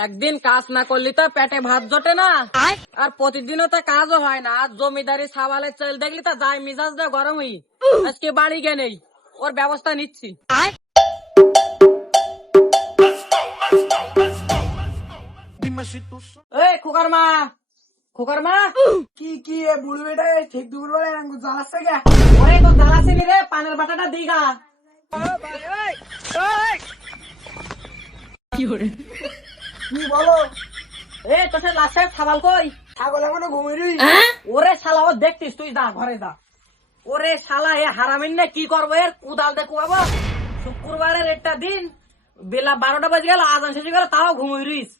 একদিন কাজ না করলে তো পেটে ভাত জোটে না, আর প্রতিদিনও তো কাজও হয় না। আর জমিদারি সাবালের চাল দেখলি তো যাই মিজাজটা গরম হই। আজকে বাড়ি গে নেই, ওর ব্যবস্থা নিচ্ছি। এই খোকার মা, খোকার মা, কি কি এ বুড়ি বেটা ঠিক দুপুর বেলা এরকম জ্বালাচ্ছে গে? ওরে তো জ্বালাসিনি রে, পানের বাটাটা দিগা। কি বলো? এ তোর লাশে সাবাল কই? ছাগল এখনো ঘুমিয়ে ওরে শালা, ও দেখতিস তুই, যা ঘরে যা। ওরে শালা, এ হারামিন না কি করবো, এর কুদাল দেখো বাবা। শুক্রবারের একটা দিন বেলা 12টা বাজে গেল, আজান শেষে গেল, তাও ঘুমিয়ে রইস।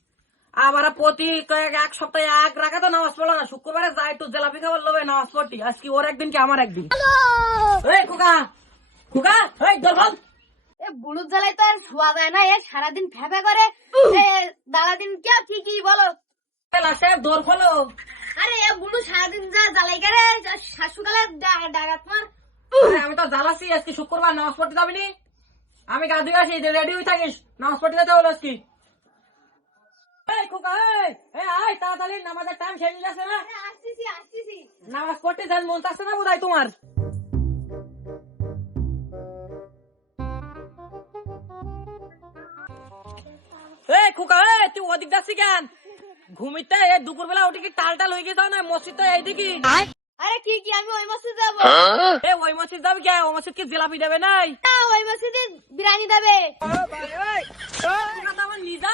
আবার প্রতি এক সপ্তাহে এক রাখা তো নামাজ পড়লো না। শুক্রবারে যাই একটু জেলাপি খাবার লোভে নামাজ পড়তি। আজকে ওর একদিন কি আমার একদিন। এই খোকা, খোকা, এই দল বল। এ বুলুর জ্বালায় তো আর শোয়া যায় না, এ সারাদিন ফেফে করে। দাঁড়া দিন কে কি বলো? লাশে দৌড় খোলো। আরে এ বুলু সারাদিন যা জ্বালাই করে, শাশুকালে ডাকাত মার। আরে আমি তো জ্বালাচ্ছি, আজকে শুক্রবার নামাজ পড়তে যাবি নি? আমি গা ধুয়ে আসি, রেডি হয়ে থাকিস, নামাজ পড়তে যেতে হলো আজকে। এই খোকা, এই আয় তাড়াতাড়ি, নামাজের টাইম শেষ হয়ে যাচ্ছে না। আসতেছি। নামাজ পড়তে যান মন চাচ্ছে না বোধহয় তোমার। এই খোকা, তুই ওদিক যাচ্ছি কেন? ঘুমিতে দুপুর বেলা উঠে কি টাল হয়ে গেছে না? মসজিদ তো এইদিকে। আরে কি আমি ওই মসজিদ যাবো? ওই মসজিদ যাবি কে? ও মসজিদ কি জিলাপি দেবে নাই? না, ওই মসজিদে বিরিয়ানি দেবে। নিজা